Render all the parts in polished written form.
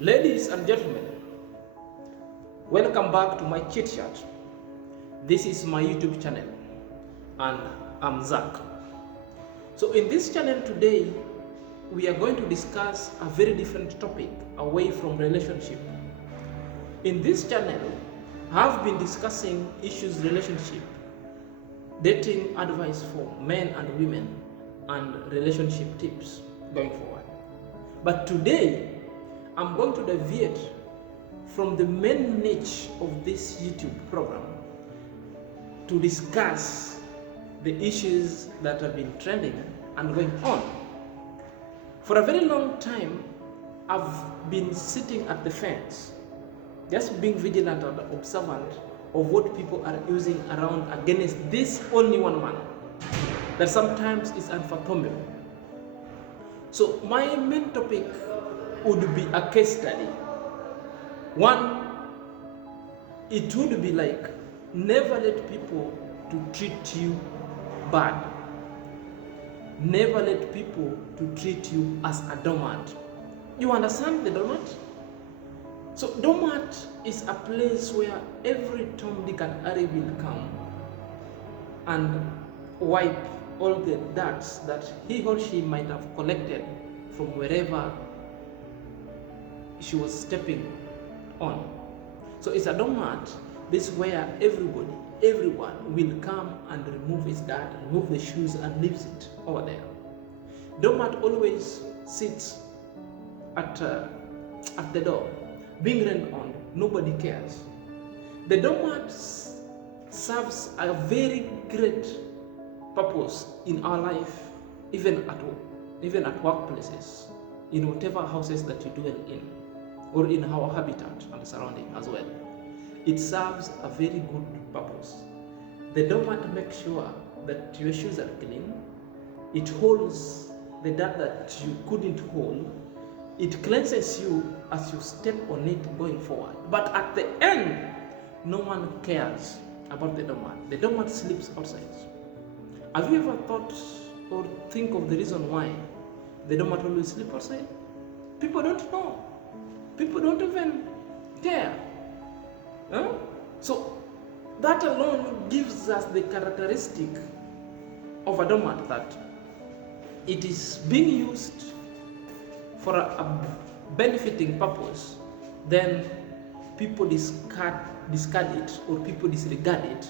Ladies and gentlemen, welcome back to my chit chat. This is my YouTube channel and I'm Zach. So in this channel today, we are going to discuss a very different topic away from relationship. In this channel, I have been discussing issues relationship, dating advice for men and women, and relationship tips going forward. But today, I'm going to deviate from the main niche of this YouTube program to discuss the issues that have been trending and going on. For a very long time, I've been sitting at the fence, just being vigilant and observant of what people are using around against this only one man that sometimes is unfathomable. So my main topic would be a case study. One, it would be like, never let people to treat you bad. Never let people to treat you as a doormat. You understand the doormat? So doormat is a place where every Tom, Dick and Harry will come and wipe all the darts that he or she might have collected from wherever she was stepping on. So it's a doormat. This is where everyone will come and remove his dirt, remove the shoes and leaves it over there. Doormat always sits at the door, being rained on, nobody cares. The doormat serves a very great purpose in our life, even at workplaces, in whatever houses that you dwell in, or in our habitat and surrounding as well. It serves a very good purpose. The doormat makes sure that your shoes are clean. It holds the dirt that you couldn't hold. It cleanses you as you step on it going forward. But at the end, no one cares about the doormat. The doormat sleeps outside. Have you ever thought or think of the reason why the doormat always sleeps outside? People don't know. People don't even care. Huh? So that alone gives us the characteristic of a doormat, that it is being used for a benefiting purpose, then people discard it, or people disregard it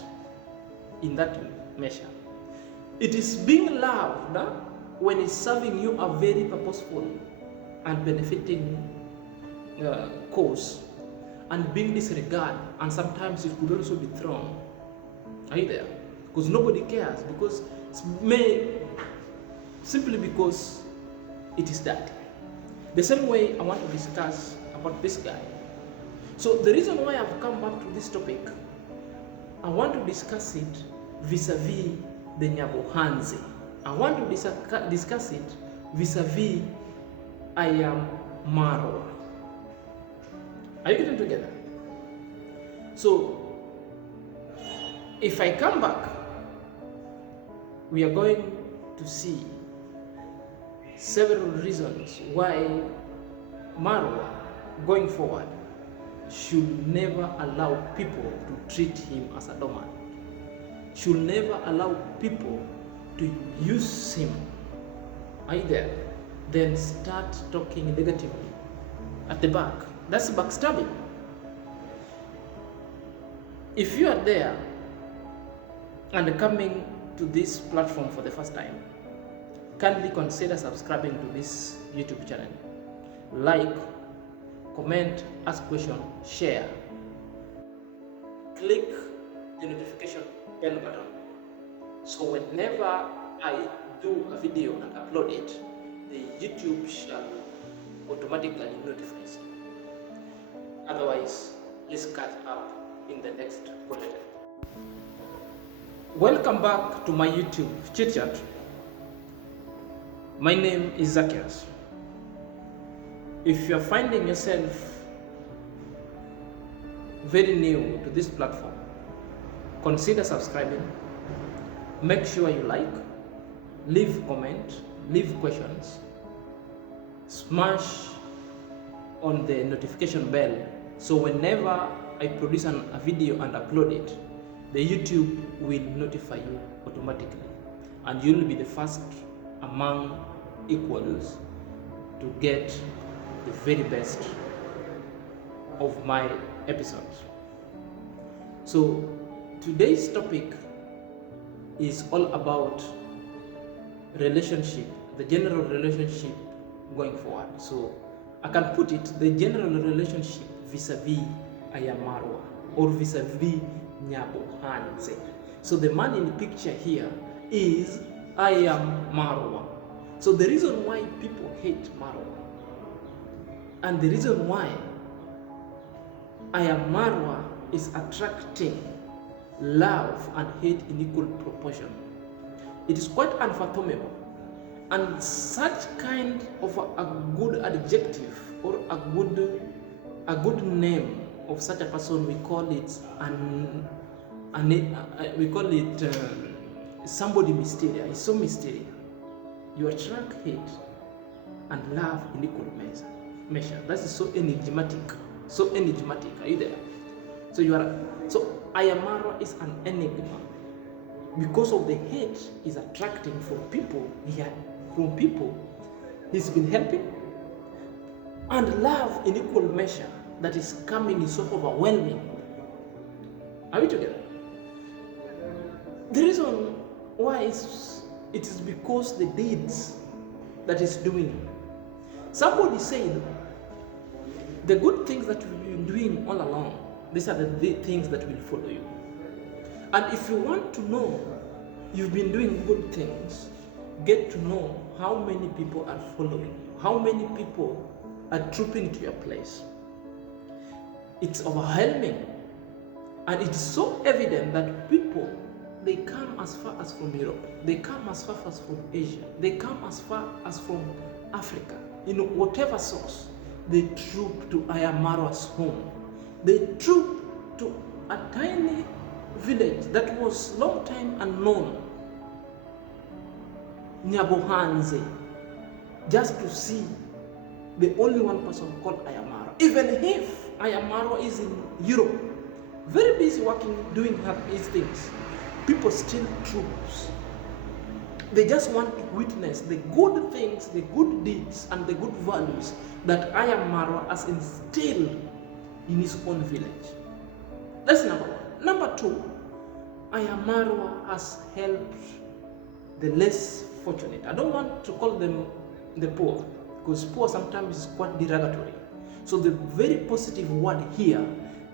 in that measure. It is being loved when it's serving you a very purposeful and benefiting cause, and being disregarded, and sometimes it could also be thrown. Are you there? Because nobody cares, because simply because it is that. The same way I want to discuss about this guy. So the reason why I've come back to this topic, I want to discuss it vis-a-vis the Nyabohanzi. I want to discuss it vis-a-vis I am Marwa. Are you getting together? So, if I come back, we are going to see several reasons why Marwa, going forward, should never allow people to treat him as a doormat. Should never allow people to use him. Are you there? Then start talking negatively at the back. That's backstabbing. If you are there and coming to this platform for the first time, kindly consider subscribing to this YouTube channel. Like, comment, ask questions, share. Click the notification bell button, so whenever I do a video and upload it, the YouTube shall automatically notify you. Otherwise, let's catch up in the next bulletin. Welcome back to my YouTube chit chat. My name is Zacchaeus. If you're finding yourself very new to this platform, consider subscribing. Make sure you like, leave comment, leave questions, smash on the notification bell, so whenever I produce a video and upload it, the YouTube will notify you automatically, and you'll be the first among equals to get the very best of my episodes. So today's topic is all about relationship, the general relationship going forward. So I can put it, the general relationship vis-a-vis Ayamarwa or vis-a-vis Nyabohanze. So the man in the picture here is Ayamarwa. So the reason why people hate Marwa, and the reason why Ayamarwa is attracting love and hate in equal proportion, it is quite unfathomable. And such kind of a good adjective or a good name of such a person, we call it somebody mysterious. It's so mysterious. You attract hate and love in equal measure. That is so enigmatic. So enigmatic. Are you there? So Ayamarwa is an enigma because of the hate he's attracting from people. He's been helping, and love in equal measure that is coming is so overwhelming. Are we together? The reason why it is because the deeds that is doing. Somebody said the good things that you've been doing all along, these are the things that will follow you. And if you want to know you've been doing good things, get to know how many people are following you, how many people are trooping to your place. It's overwhelming, and it's so evident that people, they come as far as from Europe, they come as far as from Asia, they come as far as from Africa, whatever source, they troop to Ayamarwa's home. They troop to a tiny village that was long time unknown, Nyabohanze, just to see the only one person called Ayamarwa. Even if Ayamarwa is in Europe, very busy working, doing his things, people still troops. They just want to witness the good things, the good deeds, and the good values that Ayamarwa has instilled in his own village. That's number one. Number two, Ayamarwa has helped the less fortunate. I don't want to call them the poor, because poor sometimes is quite derogatory. So the very positive word here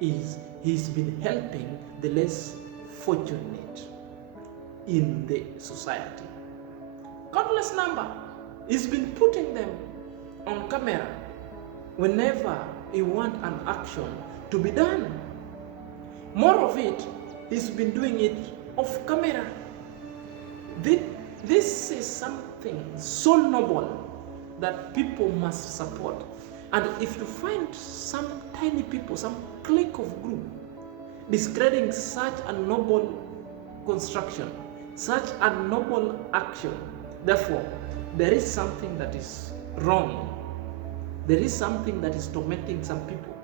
is he's been helping the less fortunate in the society. Countless number. He's been putting them on camera whenever he wants an action to be done. More of it, he's been doing it off camera. This is something so noble that people must support. And if you find some tiny people, some clique of group discrediting such a noble construction, such a noble action, therefore, there is something that is wrong. There is something that is tormenting some people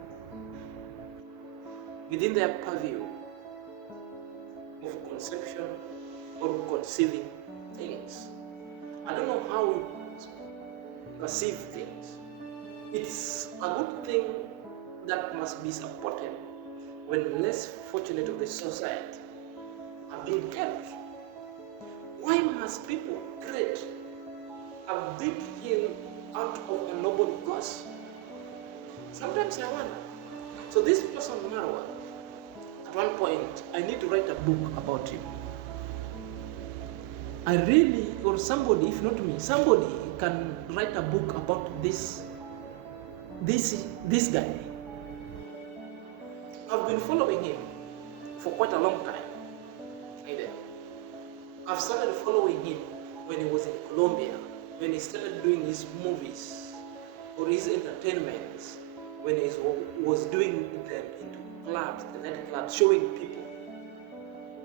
within their purview of conception or conceiving things. I don't know how we perceive things. It's a good thing that must be supported when less fortunate of the society are being helped. Why must people create a big hill out of a noble cause? Sometimes I wonder. So this person, Marwa, at one point, I need to write a book about him. I really, or somebody, if not me, somebody can write a book about this guy. I've been following him for quite a long time. Either I've started following him when he was in Colombia, when he started doing his movies or his entertainments, when he was doing them into clubs, the nightclubs, showing people.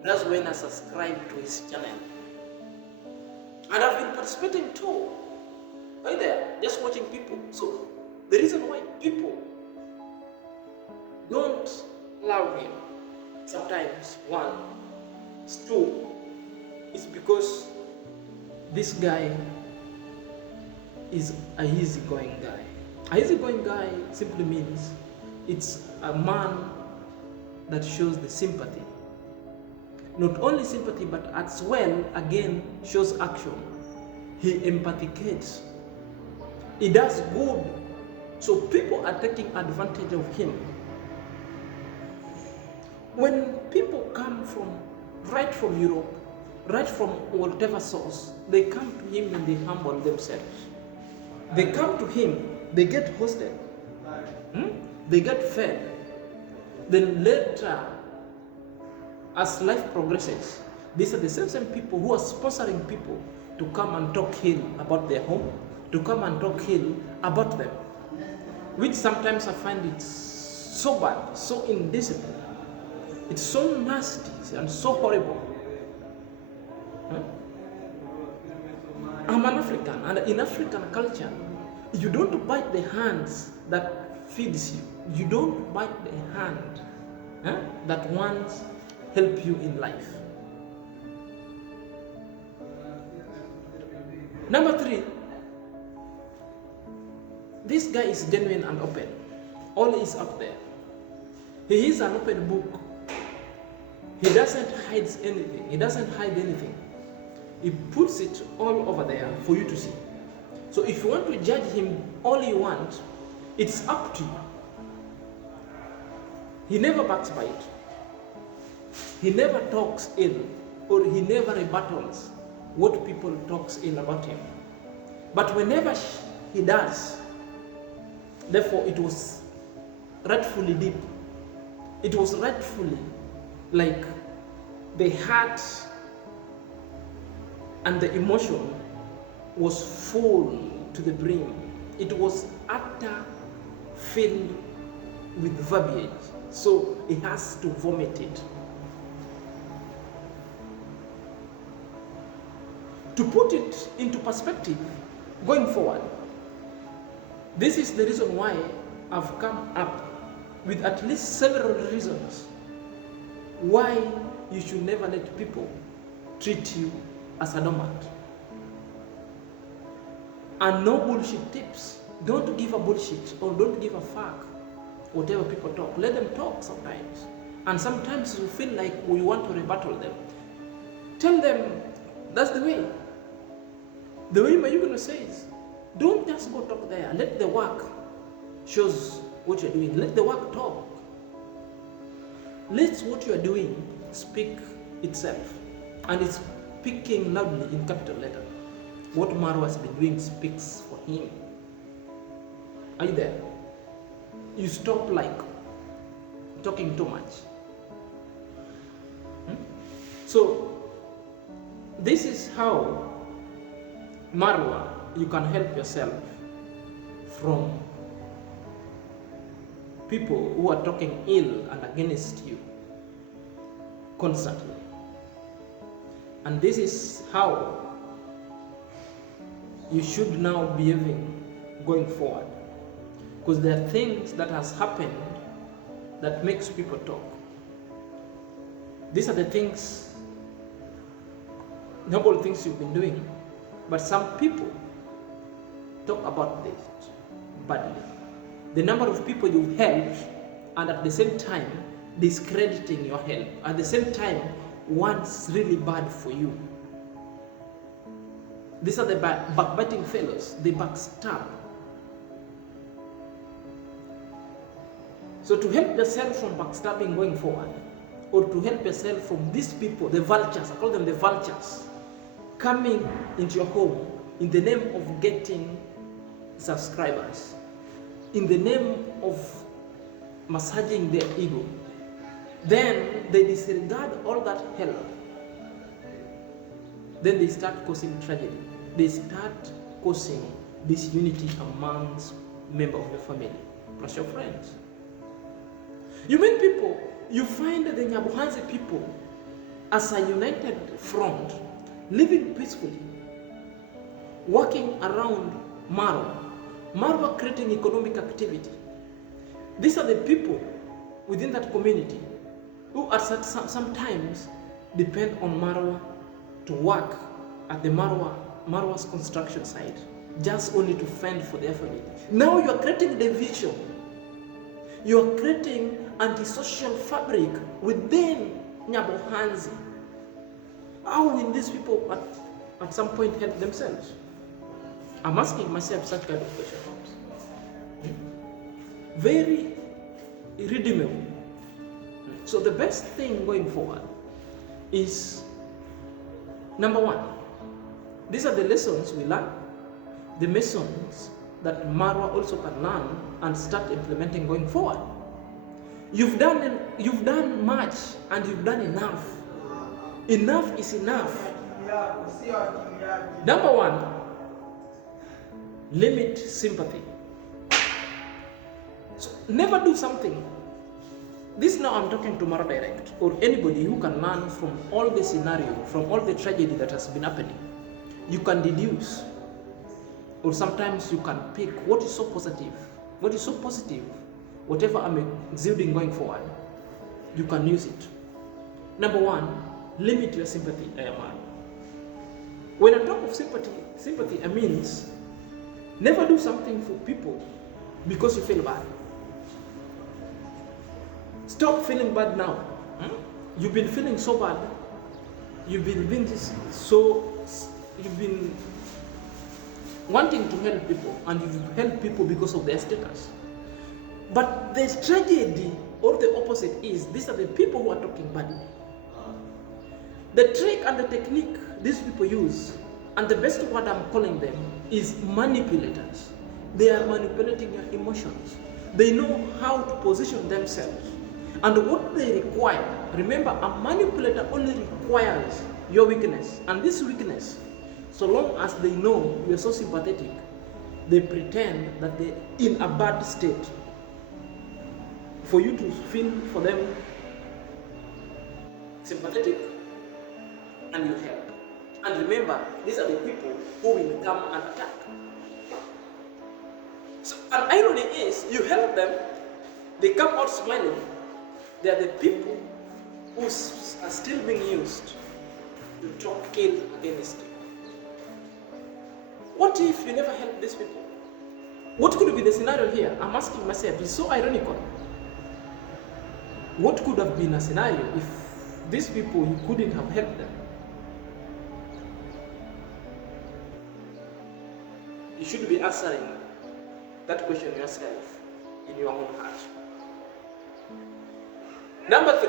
That's when I subscribed to his channel. And I've been participating too. Right there, just watching people. So The reason why people don't love him sometimes, one, two, is because this guy is a easygoing guy. A easygoing guy simply means it's a man that shows the sympathy. Not only sympathy, but as well, again, shows action. He empathicates. He does good. So people are taking advantage of him. When people come right from Europe, right from whatever source, they come to him and they humble themselves. They come to him, they get hosted, they get fed. Then later, as life progresses, these are the same people who are sponsoring people to come and talk ill about their home, to come and talk ill about them, which sometimes I find it so bad, so indisciplined. It's so nasty and so horrible. I'm an African, and in African culture, you don't bite the hands that feeds you. You don't bite the hand that wants help you in life. Number 3, this guy is genuine and open. All is up there. He is an open book. He doesn't hide anything. He doesn't hide anything. He puts it all over there for you to see. So if you want to judge him all you want, it's up to you. He never backbites. He never talks ill, or he never rebuttals what people talks ill about him. But whenever he does, therefore it was rightfully deep. It was rightfully like the heart and the emotion was full to the brim. It was utter filled with verbiage. So he has to vomit it. To put it into perspective, going forward, this is the reason why I've come up with at least several reasons why you should never let people treat you as a doormat. And no bullshit tips. Don't give a bullshit or don't give a fuck whatever people talk. Let them talk sometimes. And sometimes you feel like we want to rebuttal them. Tell them that's the way. The way Mayugano says, don't just go talk there. Let the work shows what you're doing. Let the work talk. Let what you're doing speak itself. And it's speaking loudly in capital letter. What Maru has been doing speaks for him. Are you there? You stop like talking too much. So this is how Marwa, you can help yourself from people who are talking ill and against you constantly. And this is how you should now be behaving going forward. Because there are things that has happened that makes people talk. These are the things, noble things you've been doing. But some people talk about this badly. The number of people you've helped, and at the same time discrediting your help, at the same time wants really bad for you. These are the backbiting fellows. They backstab. So to help yourself from backstabbing going forward, or to help yourself from these people, the vultures, I call them the vultures, coming into your home in the name of getting subscribers, in the name of massaging their ego, then they disregard all that help. Then they start causing tragedy. They start causing disunity amongst members of your family, plus your friends. You meet people, you find the Nyabuhanzi people as a united front, living peacefully, working around Maro, Marwa creating economic activity. These are the people within that community who are sometimes depend on Marwa to work at the Marwa's construction site, just only to fend for their family. Now you are creating division. You are creating antisocial fabric within Nyabohanzi. How will these people at some point help themselves? I'm asking myself such kind of questions. Very irredeemable. So the best thing going forward is, number one, these are the lessons we learn, the lessons that Marwa also can learn and start implementing going forward. You've done much and you've done enough. Enough is enough. Number one, limit sympathy. So never do something. This now I'm talking to Mara Direct or anybody who can learn from all the scenario, from all the tragedy that has been happening. You can deduce, or sometimes you can pick what is so positive. What is so positive, whatever I'm exuding going forward, you can use it. Number one, limit your sympathy, Ayamar. When I talk of sympathy, I means never do something for people because you feel bad. Stop feeling bad now. You've been feeling so bad. You've been wanting to help people, and you've helped people because of their status. But the tragedy or the opposite is, these are the people who are talking badly. The trick and the technique these people use, and the best word I'm calling them, is manipulators. They are manipulating your emotions. They know how to position themselves. And what they require, remember, a manipulator only requires your weakness. And this weakness, so long as they know you're so sympathetic, they pretend that they're in a bad state for you to feel for them sympathetic, and you help. And remember, these are the people who will come and attack. So an irony is, you help them, they come out smiling. They are the people who are still being used to talk ill against you. What if you never help these people? What could be the scenario here? I'm asking myself, it's so ironical. What could have been a scenario if these people, you couldn't have helped them? You should be answering that question yourself in your own heart. Number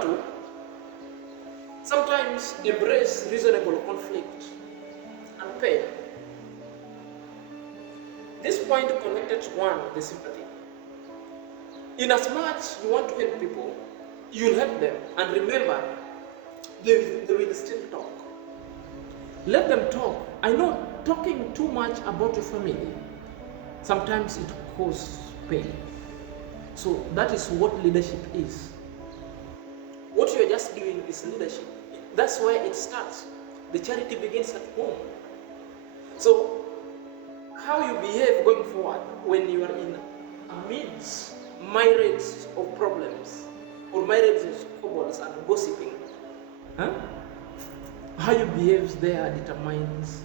two, sometimes embrace reasonable conflict and pain. This point connected to one, the sympathy. In as much you want to help people, you'll help them, and remember, they will still talk. Let them talk. I know talking too much about your family, sometimes it causes pain. So that is what leadership is. What you are just doing is leadership. That's where it starts. The charity begins at home. So how you behave going forward when you are in amidst myriads of problems or myriads of squabbles and gossiping, how you behave there determines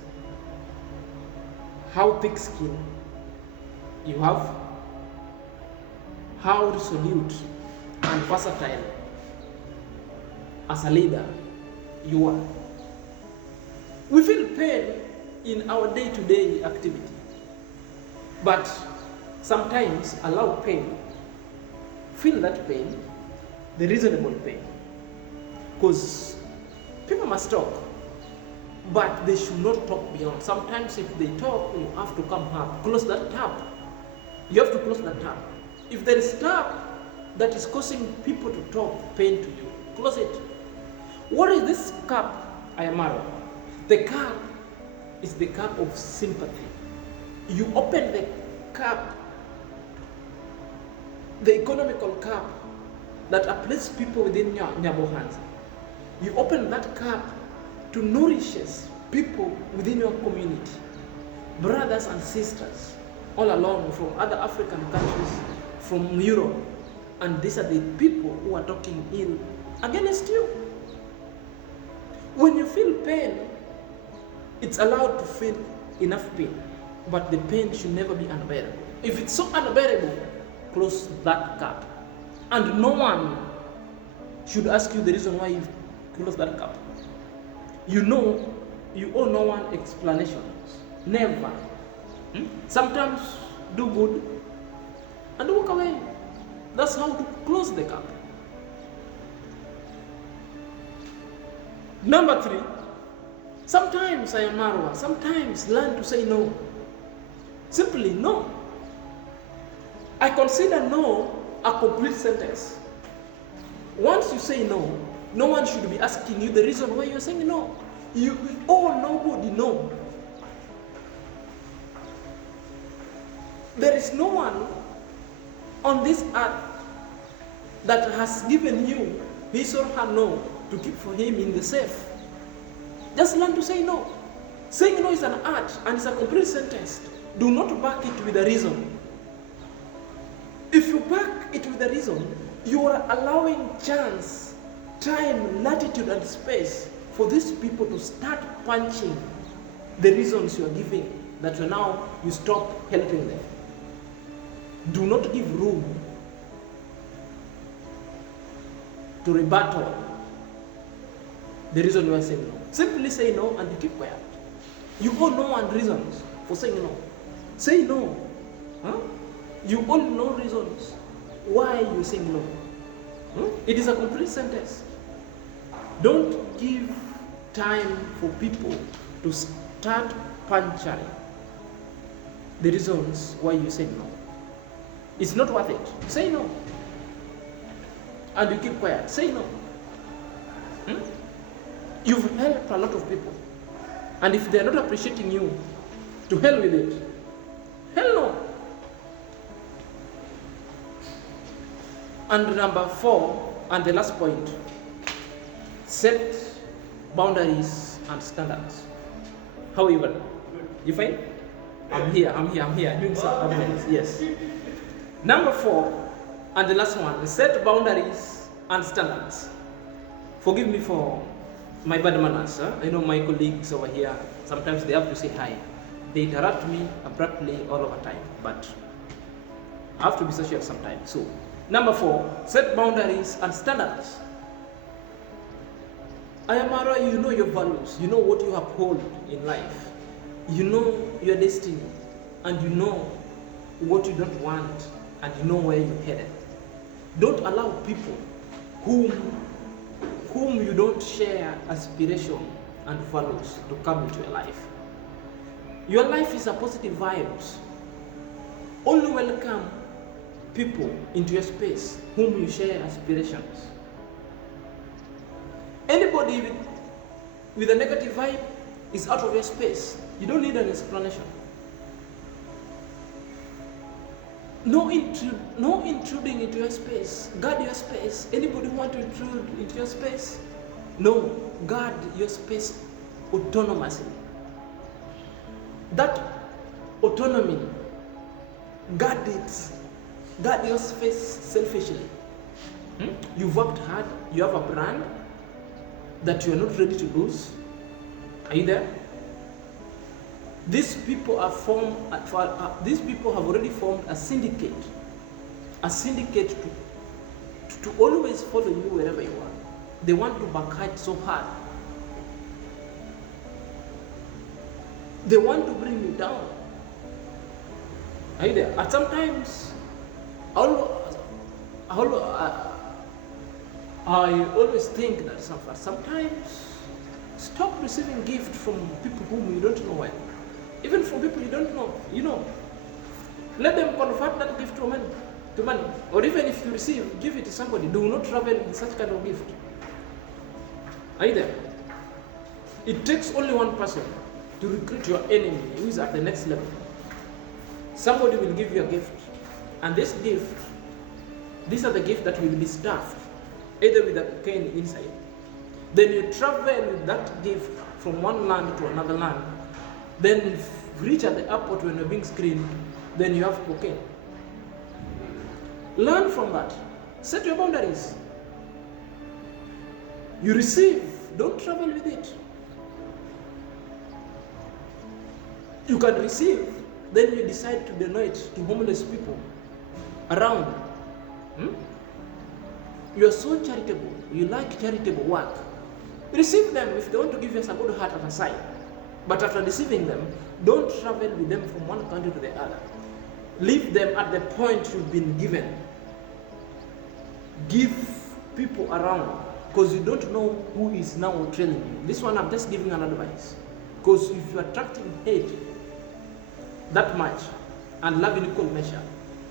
how thick skin you have, how resolute and versatile as a leader you are. We feel pain in our day-to-day activity, but sometimes allow pain, feel that pain, the reasonable pain, because people must talk, but they should not talk beyond. Sometimes if they talk, you have to come up, close that tap. You have to close that tap. If there is tap that is causing people to talk pain to you, close it. What is this cup, Ayamaro? The cup is the cup of sympathy. You open the cup, the economical cup that uplifts people within your hands. You open that cup to nourish people within your community. brothers and sisters all along from other African countries, from Europe, and these are the people who are talking ill against you. When you feel pain, it's allowed to feel enough pain, but the pain should never be unbearable. If it's so unbearable, close that gap. And no one should ask you the reason why you close that gap. You owe no one explanations. Never. Sometimes do good and walk away. That's how to close the gap. Number 3, sometimes I am Marwa. Sometimes learn to say no. Simply no. I consider no a complete sentence. Once you say no, no one should be asking you the reason why you're saying no. You owe nobody no. There is no one on this earth that has given you his or her no to keep for him in the safe. Just learn to say no. Saying no is an art and it's a complete sentence. Do not back it with a reason. If you back it with a reason, you are allowing chance, time, latitude, and space for these people to start punching the reasons you are giving, that you stop helping them. Do not give room to rebuttal the reason you are saying no. Simply say no and you keep quiet. You owe no one reasons for saying no. Say no. You owe no reasons why you saying no. It is a complete sentence. Don't give time for people to start puncturing the reasons why you say no. It's not worth it. Say no. And you keep quiet. Say no. You've helped a lot of people. And if they're not appreciating you, to hell with it. Hell no. And number 4, and the last point, set boundaries and standards. However, you find? I'm here. Doing some yes. Number 4, and the last one, set boundaries and standards. Forgive me for my bad manners. I know my colleagues over here, sometimes they have to say hi. They interrupt me abruptly all over time, but I have to be social sometimes. So, number 4, set boundaries and standards. Ayamara, you know your values, you know what you uphold in life, you know your destiny, and you know what you don't want, and you know where you're headed. Don't allow people whom you don't share aspiration and values to come into your life. Your life is a positive vibes. Only welcome people into your space whom you share aspirations. Anybody with a negative vibe is out of your space. You don't need an explanation. No intruding into your space. Guard your space. Anybody who want to intrude into your space? No. Guard your space autonomously. That autonomy, guard it. Guard your space selfishly. You've worked hard. You have a brand that you are not ready to lose. Are you there? These people have already formed a syndicate to always follow you wherever you are. They want to backhide so hard. They want to bring you down. Are you there? And sometimes, I always think that sometimes stop receiving gift from people whom you don't know well. Even from people you don't know, let them convert that gift to money. Or even if you receive, give it to somebody. Do not travel with such kind of gift. Are you there? It takes only one person to recruit your enemy who is at the next level. Somebody will give you a gift, and these are the gifts that will be stuffed, either with a cocaine inside. Then you travel with that gift from one land to another land. Then reach at the airport when you're being screened, then you have cocaine. Learn from that. Set your boundaries. You receive, don't travel with it. You can receive, then you decide to donate to homeless people around. You are so charitable, you like charitable work. Receive them if they want to give you a good heart at a side. But after receiving them, don't travel with them from one country to the other. Leave them at the point you've been given. Give people around, because you don't know who is now trailing you. This one I'm just giving an advice. Because if you're attracting hate that much and love in equal measure,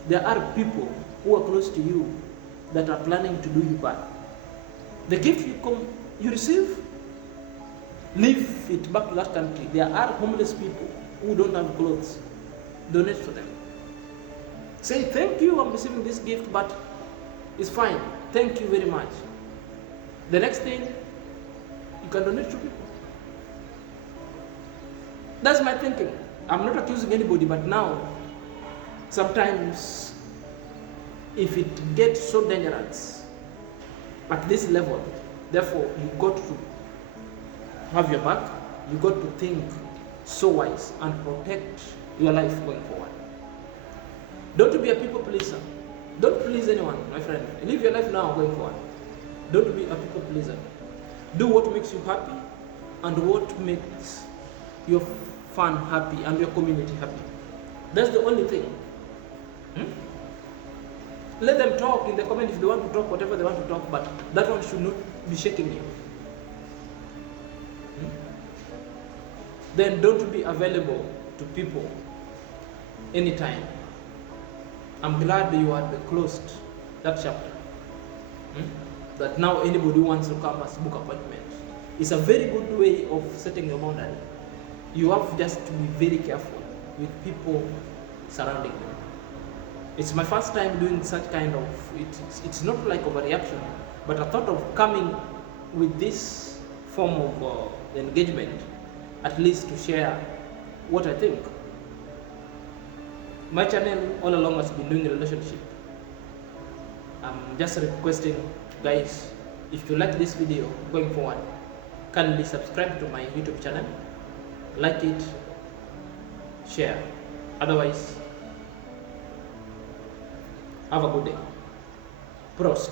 there are people who are close to you that are planning to do you bad. The gift you receive, leave it back to that country. There are homeless people who don't have clothes. Donate to them. Say, thank you, I'm receiving this gift, but it's fine. Thank you very much. The next thing, you can donate to people. That's my thinking. I'm not accusing anybody, but now, sometimes, if it gets so dangerous at this level, therefore, you got to have your back, you got to think so wise and protect your life going forward. Don't be a people pleaser. Don't please anyone, my friend. Live your life now going forward. Don't be a people pleaser. Do what makes you happy and what makes your fan happy and your community happy. That's the only thing. Let them talk in the comment if they want to talk, whatever they want to talk, but that one should not be shaking you. Then don't be available to people anytime. I'm glad you had closed that chapter. That now anybody who wants to come as book appointment. It's a very good way of setting your boundary. You have just to be very careful with people surrounding you. It's my first time doing such kind of, it's not like overreaction, but I thought of coming with this form of engagement, at least to share what I think. My channel all along has been doing relationship. I'm just requesting, guys, if you like this video going forward, kindly subscribe to my YouTube channel, like it, share. Otherwise, have a good day. Prost.